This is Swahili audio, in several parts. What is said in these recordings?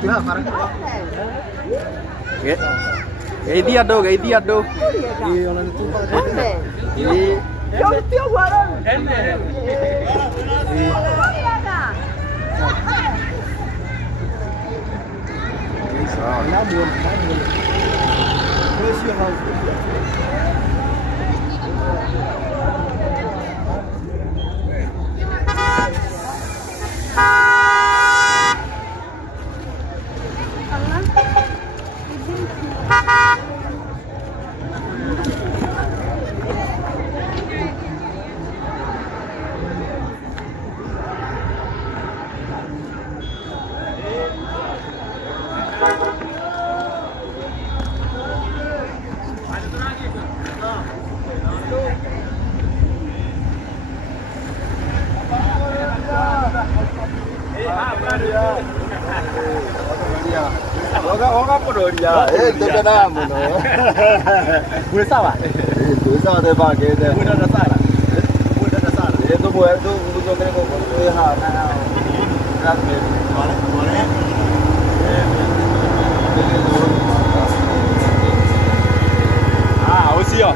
tu. Geithia andũ. Ona nĩ tũbangĩte. Yo tio guara. Na muone. Pressure house. Oga pororia. Ndio na muno. Ule sawa? Ndio sawa de bagete. Ule na sala. Ndio mwetu kuzongera kwa hapa. Ah, usio.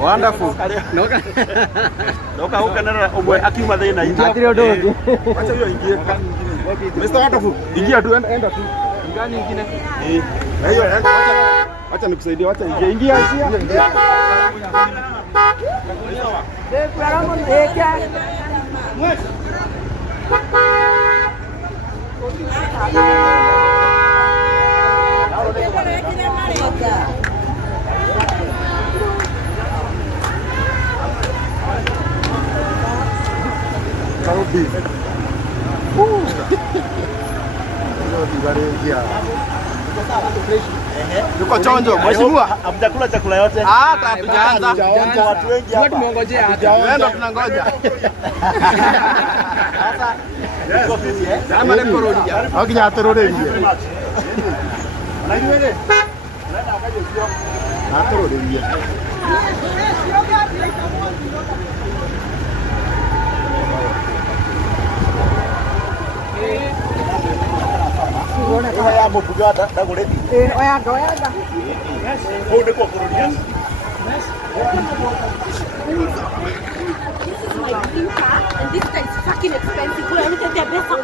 Wonderful. Noka huka nara obwe akiuma thina ingia. Atire ndogo. Acha hiyo ingie. Mr. Wonderful, ingia tu enda tu. Ngani nyingine? Hiyo acha nikusaidie, acha ingia. Karudi. Yuko chonjo, mheshimiwa. Hamjakula chakula yote? Hata hatujaanza. Watu wengi hapa. Tumeongojea hata. Wewe tunangoja. Sasa iko fiti Kama ni pororia. Akinya atorore. Unajua unaenda wakaje sio? Atorore. Oya ya mubuga ndagureti. Oya. Huu ndiko kurudia. And this guy is fucking expensive. We're going to get better.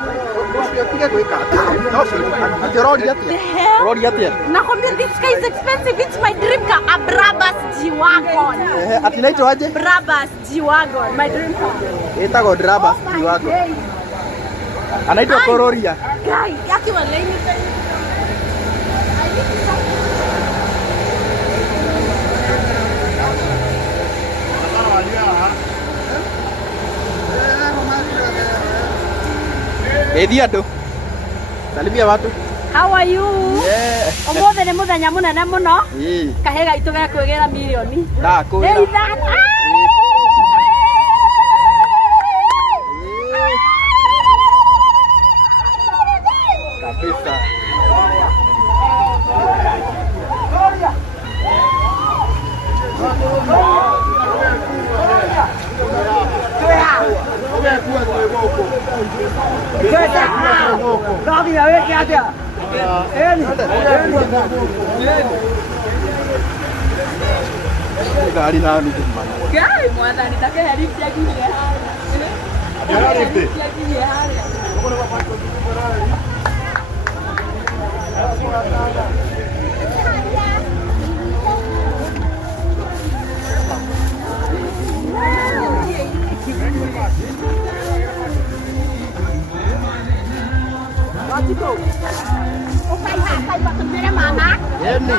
The hell? Pororia tia. Nakwambia, this guy is expensive. It's my dream car. A Brabus G-Wagon. Atinaitwa aje? Brabus G-Wagon. My dream car. Itago Brabus G-Wagon. Anaitwa Pororia. Guy, yaki waleni. Geithia andũ. Salimia watu. How are you? Yeah. Ũmũthĩ nĩ mũthenya mũnene mũno. Ĩĩ. Kahĩĩ gaitũ ga kwĩgĩra milioni. Ndakwĩra. Nĩ ithaka. Kabisa. Gari na ni kimana. Gari mwathani takeheria kiagirie harĩa. Ukaihakai bakundere mama. Yani.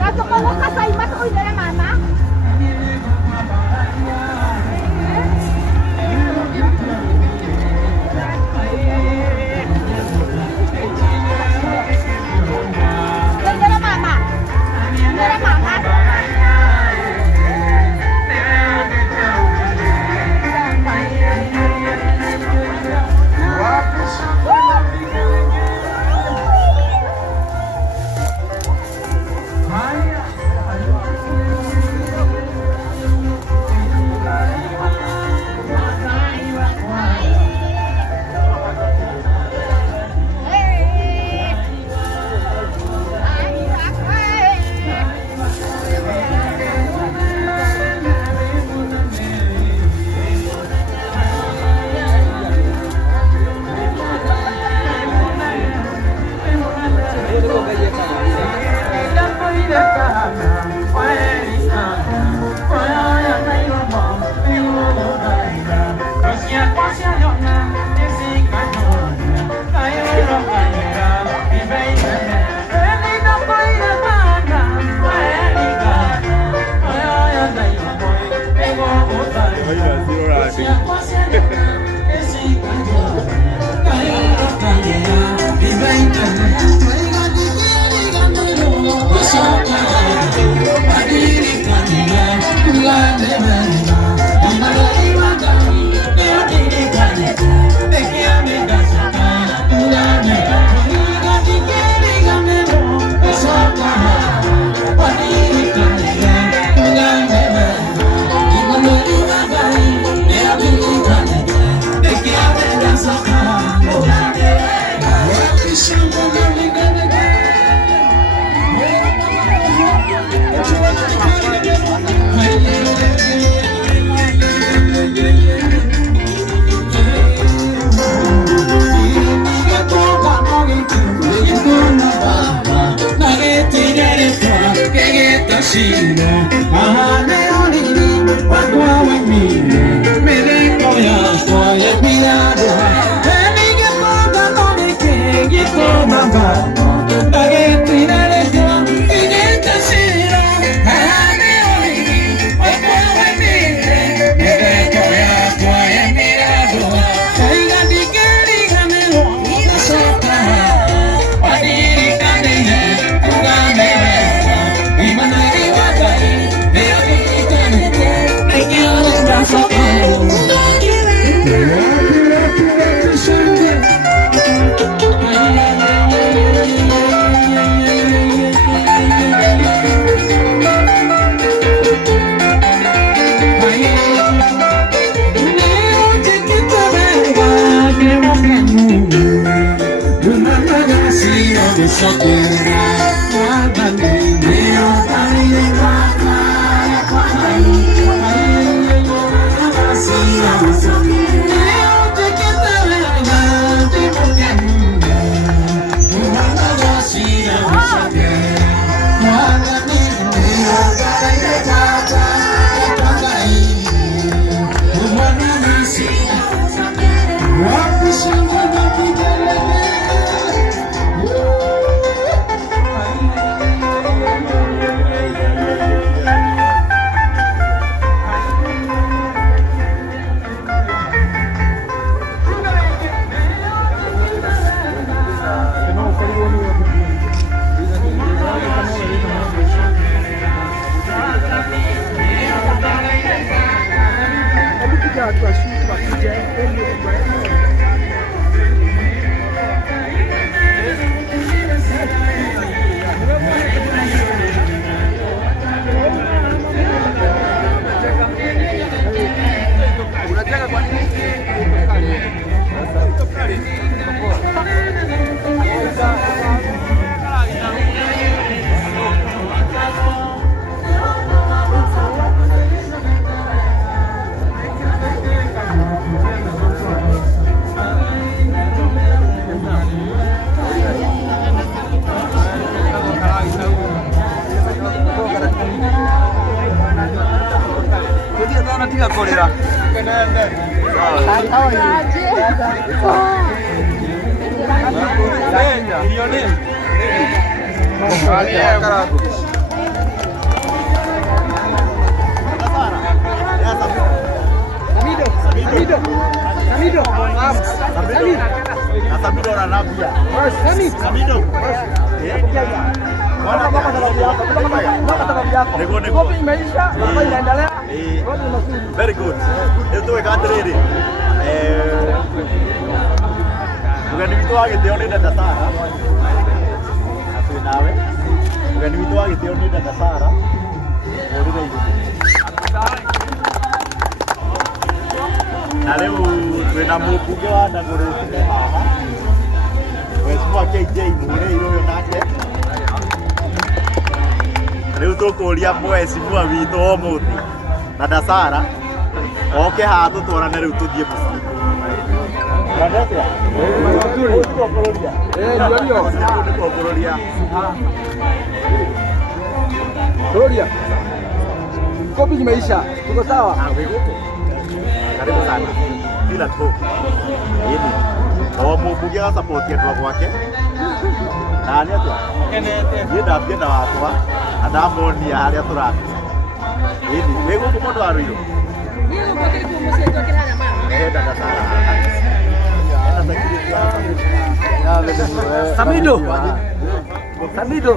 Kaso ko kasay bakundere mama. Kundere mama. Kundere mama. How are you? Very good. Itu ekatriri. Bukan itu lagi teori dan dasar. Asli nawe. Bukan itu lagi teori dan dasar. Baru dah itu. Nale tu namu puja dan guru itu mana? Semua KJ mulai itu yang nak. Riu tukuria mweci mwa witũ ũmũthĩ na ndasara oke haha tũtwarane rĩu tũthiĩ mũciĩ. Gloria. Kopi kimeisha. Tuko sawa? Karibu sana. Bila tu. Hivi. O mũmbunge agasupport andũ gwake. Nani atĩa? Niĩ ndambienda wakwa na ndamonia harĩa tũrathiĩ. Hivi. Wĩ gũkũ mũndũ wa Rũirũ? Niĩ gũkũ kĩrĩ kuo mũciĩ twĩkĩraga mama. Enda ndasara. Samido. Samido.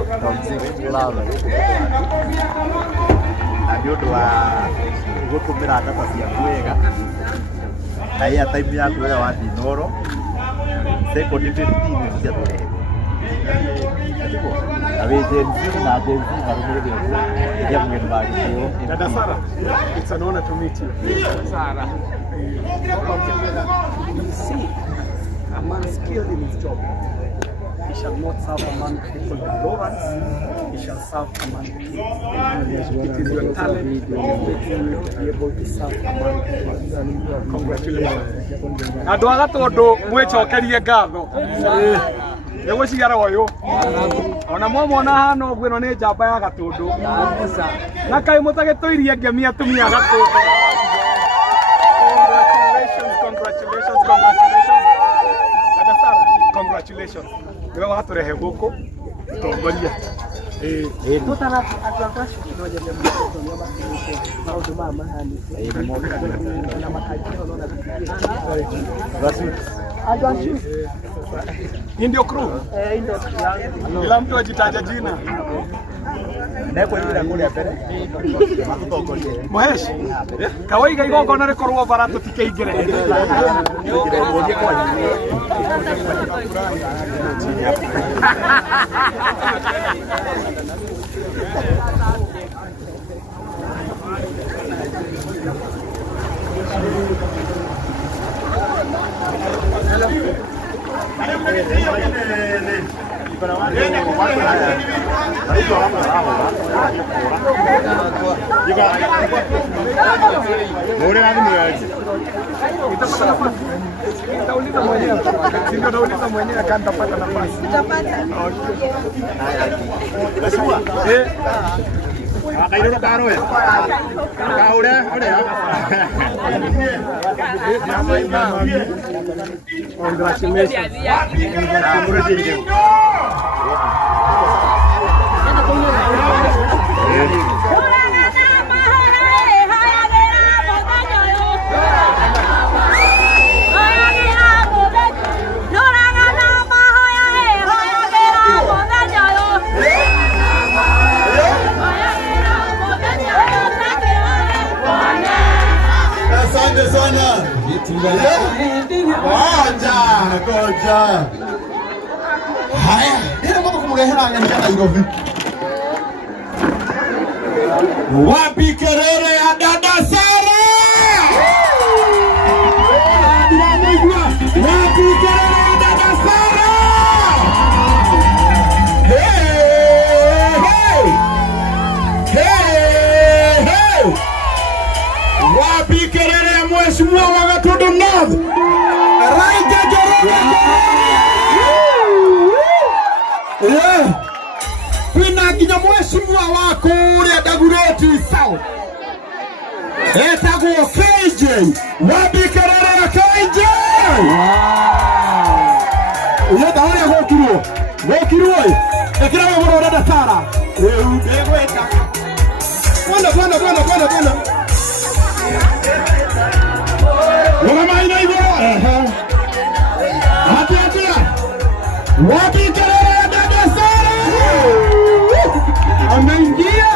Na nĩ ũndũ wa gũtũmĩra data ciaku wega na ya time yaku wega wa dinoro sekondi 15 cia tũrehe na wĩ Gen Z na Gen Z marũmĩrĩri aku iria mwĩrĩ wa gĩtĩo. Dada Sarah, it's an honor to meet you. Sarah. You see, a man skilled in his job, he shall not serve a man with ignorance, he shall serve a man with skill. It is your talent that makes you to be able to serve a man. Congratulations. Andũ a Gatũndũ mwĩcokerie ngatho nĩ gũcigara ũyũ ona mwamona hana ũguo ĩno nĩ njamba ya Gatũndũ na kaĩ mũtagĩtũirie ngemi atumia a Gatũndũ. Congratulations. Dada Sarah, congratulations. Nĩwe watũrehe gũkũ ũtongoria. Hii ndio crew. Kila mtu ajitaje jina. Mohesh, kawaiga igongona rĩkorwo bara tũtikeingĩre. Nitauliza mwenyewe kama nitapata nafasi. Kairo karo ya. Kaure, Congratulations. Asante sana. Ngoja. Haya, ndio mambo kumrehera nganja Nairobi. Wapi kelele ya dada Sarah? Wapi kelele ya dada Sarah? Hey! Wapi kelele ya mheshimiwa wa Gatũndũ North? Raita kelele. Kwina nginya mheshimiwa wako ũrĩa Dagoretti South. Etagwo KJ. Wapi kelele ya KJ? Uyo dawa ya gũkirwo. Gokiroi. Ekira wewe dada Sara. Wewe ugweta. Bwana. Ngoma ina hivyo. Atia. Wapi kelele dada Sara? Ameingia.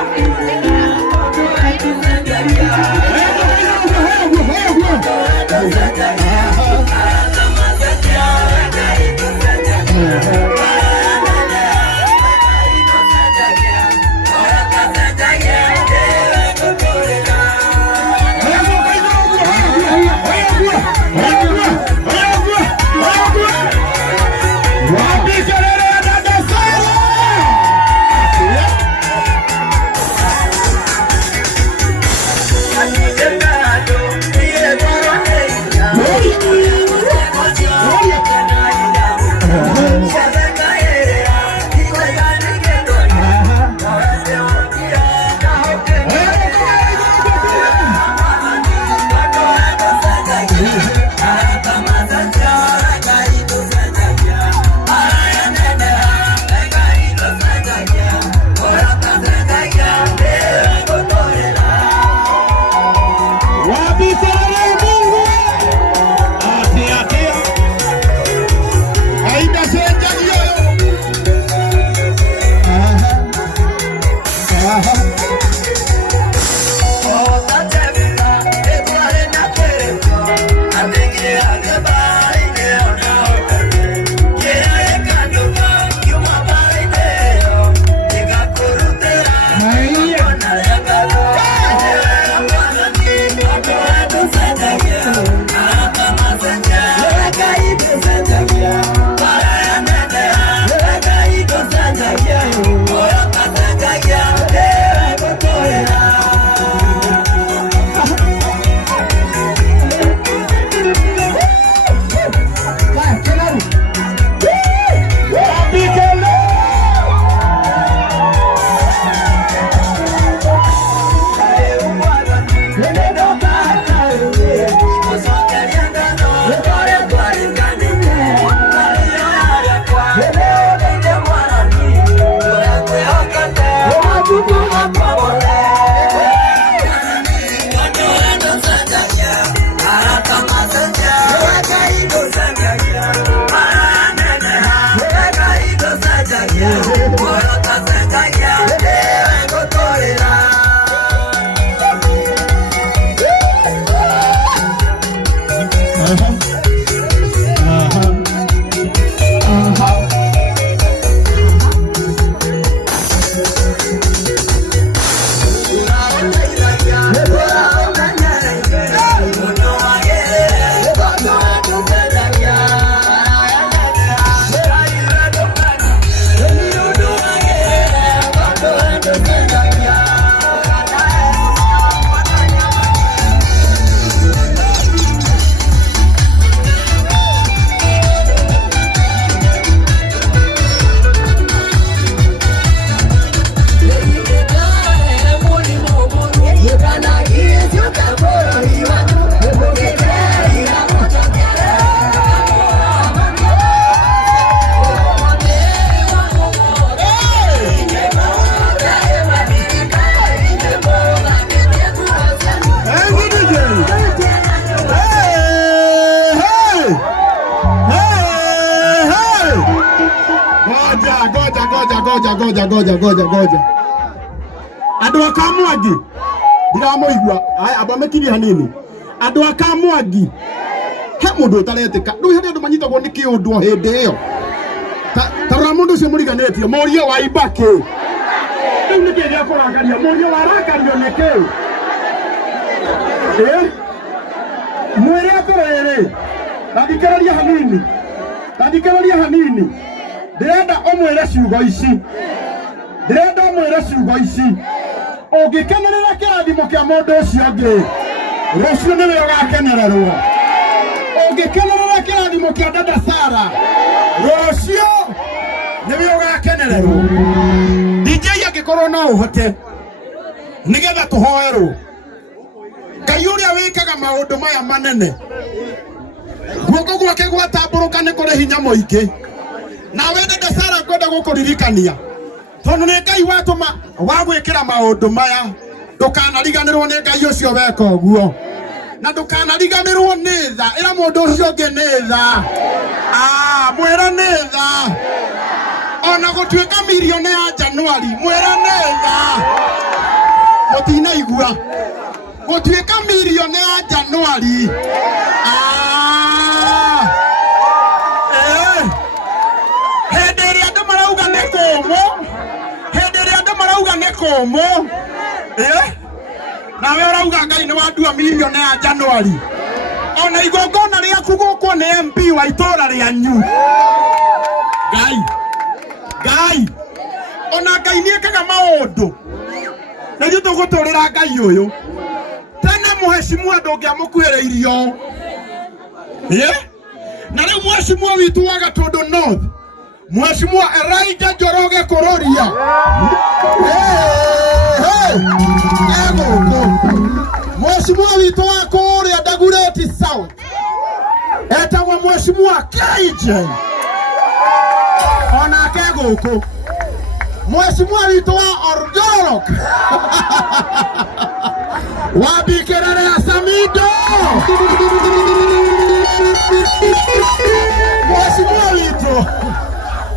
Goja. Andu akamwangi ndiramuigua aya abamekiri hanini andu akamwangi he mundu utaretika ndu hari andu manyitagwo ni kiundu hindi iyo ta mundu ucio muriganetio morio wa ibaki riu ni kĩrĩa kũrakaria morio warakario nĩ kĩu mwĩre atĩrĩrĩ ndathikĩrĩria hanini ndĩrenda ũmwĩre ciugo ici ũngĩkenerera kĩrathimo kĩa mũndũ ũcio ũngĩ rũciũ nĩwe ũgakenererwo ũngĩkenerera kĩrathimo kĩa dada Sara rũciũ nĩwe ũgakenererwo DJ angĩkorwo no ũhote nĩgetha tũhoerwo Ngai ũrĩa wĩkaga maũndũ maya manene guoko gwake gwatambũrũka nĩ kũrĩ hinya mũingĩ nawe dada Sara kwenda nyende gukuririkania tondu ni Ngai watuma wa gwikira maundu maya ndukanariganirwo ni Ngai ucio weka uguo na ndukanariganirwo ni tha ira mundu ucio ungi ni tha mwira ni tha ona gutuika milioni ya Januari mwira ni tha mutinaigua gutuika milioni ya Januari komo nawe urauga Ngai ni wandua milioni ya Januari ona igongona riaku guku ni MP wa itora rianyu Ngai ona Ngai ni ekaga maundu na ithuĩ tũgũtũrĩra Ngai ũyũ tene mũheshimiwa ndũngĩamũkuhĩrĩirio na rĩu mheshimiwa witũ wa Gatundu North Mheshimiwa Elijah Njoroge Kuroria Mheshimiwa witũ wa kũrĩa Dagoretti South etagwo Mheshimiwa KJ onake gũkũ Mheshimiwa witũ wa Orjorok Wabikĩrĩre Samido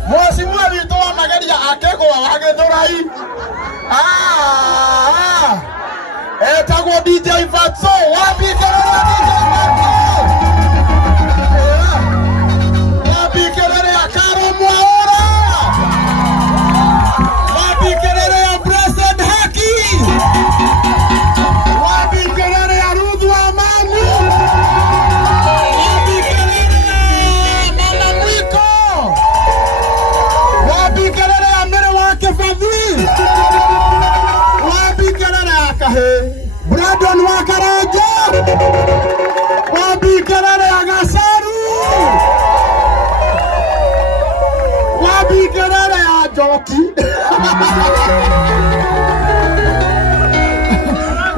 Mheshimiwa witũ wa Mageria akegwa wa Gĩthũrai etagwo DJ Fatso wabikĩrĩre DJ Fatso wabikĩrĩre Karo Mwaura wabikĩrĩre Blessed Haki wabikĩrĩre Ruth Wamani wabikĩrĩre Mama Mwiko wabikĩrĩre Amere wa Kĩbathi wabikĩrĩre Akahe Brandon wa Karaja wabikĩrĩre Agacaru wabikĩrĩre Njoki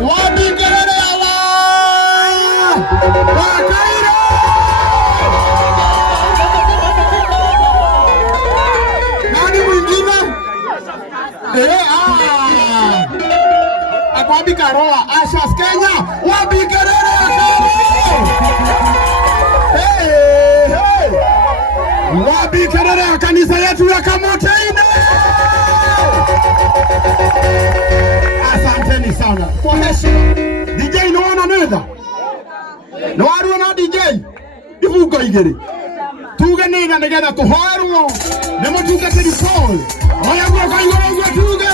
wabikĩrĩre Wakairo nani mwingine Akwambika Roa Ashas Kenya wabikĩrĩre wabikĩrĩre kanisa yetu ya Kamoteine. Asanteni sana kwa heshima. DJ naona nenda na waru na DJ ivugo igere tuge nenda nigetha tuhoerwo ne mutuge tiri Paul oya gwa igoro tuge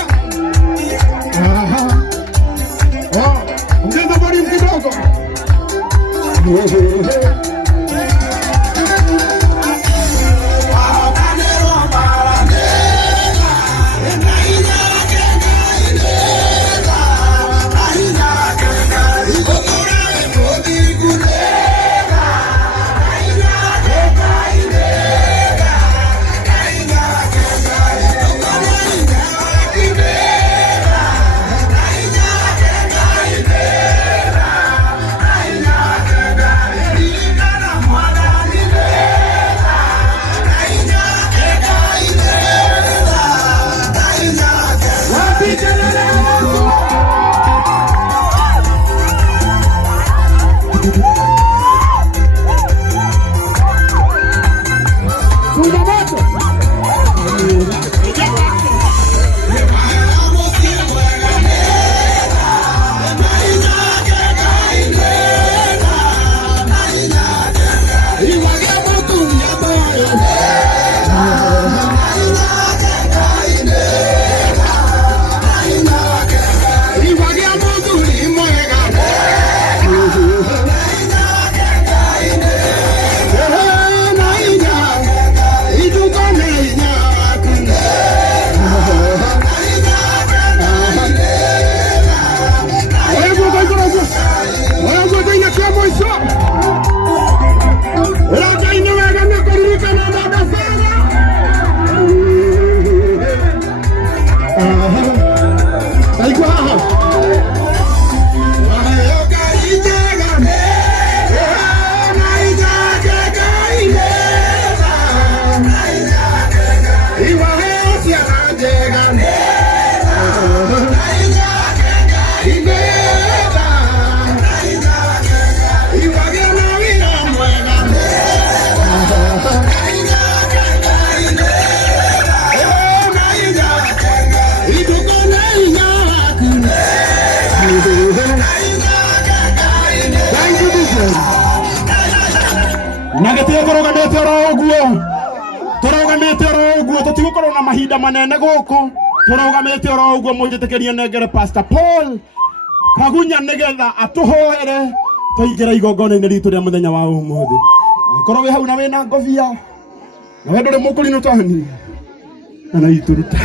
ungeza bari kidogo tũrũgamĩte oro ũguo. Tũrũgamĩte oro ũguo, tũtigũkorwo na mahinda manene gũkũ. Tũrũgamĩte oro ũguo, mũnjĩtĩkĩrie nengere Pastor Paul Kagunya nĩgetha atũhoere tũingĩra igongona-inĩ ritũ rĩa mũthenya wa ũmũthĩ. Korwo wĩ hau na wĩna ngobia na we ndũrĩ mũkũrinũ tani na itũruta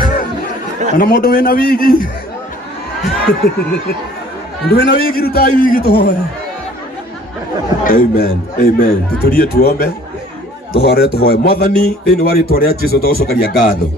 na mũndũ wĩna wigi mũndũ wĩna wigi ruta wigi tũhoe. Amen, amen. Tutulie tuombe tuhoe Mwathani thĩinĩ wa rĩĩtwa rĩa Jesũ tũgũcokeria ngatho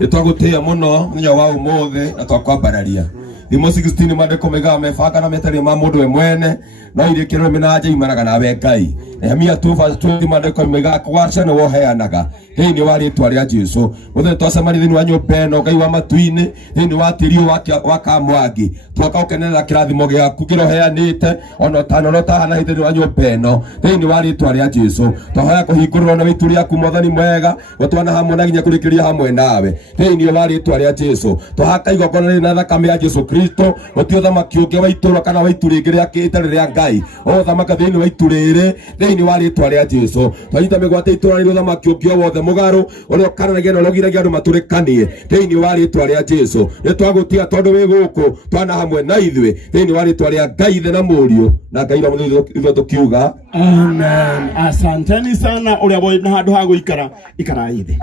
nĩtwagũtĩĩa mũno mũthenya wa ũmũthĩ na twakwambararia Thimo 16 maandĩko mega mebanga na metarĩ ma mũndũ we mwene no irĩkĩrwo mĩnanja imanaga nawe Ngai. Nehemia 2:20 maandĩko mega kũgwaca nĩ woheanaga thĩinĩ wa rĩĩtwa rĩa Jesũ. Mũthenya twacemania thĩinĩ wa nyũmba ĩno Ngai wa matu-inĩ thĩinĩ wa tĩri wa Kamwangi twoka ũkenerera kĩrathimo gĩaku kĩroheanĩte ona ũtahana thĩinĩ wa nyũmba ĩno thĩinĩ wa rĩĩtwa rĩa Jesũ. Twahoya kũhingũrĩrwo na wĩtu rĩaku Mwathani mwega gũtwana hamwe na nginya kũrĩkĩria hamwe nawe thĩinĩ wa rĩĩtwa rĩa Jesũ. Twahaka igongona rĩrĩ na thakame ya Jesũ Kristo gũtirĩ ũthamaki ũngĩ wa itũũra kana wa itu rĩngĩ rĩtarĩ rĩa Ngai ũthamaka thĩinĩ wa itu rĩrĩ thĩinĩ wa rĩĩtwa rĩa Jesũ. Twanyita mĩgwate itũũra rĩrĩ ũthamaki ũngĩ o wothe mũgarũ ũrĩa ũkaranagia na ũrogiragia andũ matũrĩkanie thĩinĩ wa rĩĩtwa rĩa Jesũ. Nĩtwagũtiga tondũ wĩ gũkũ twana hamwe na ithuĩ thĩinĩ wa rĩĩtwa rĩa Ngai Ithe na Mũriũ na Ngai wa Mũthĩ ithuĩ tũkiuga amen. Asanteni sana ũrĩa wĩ na handũ ha gũikara ikarai thĩ.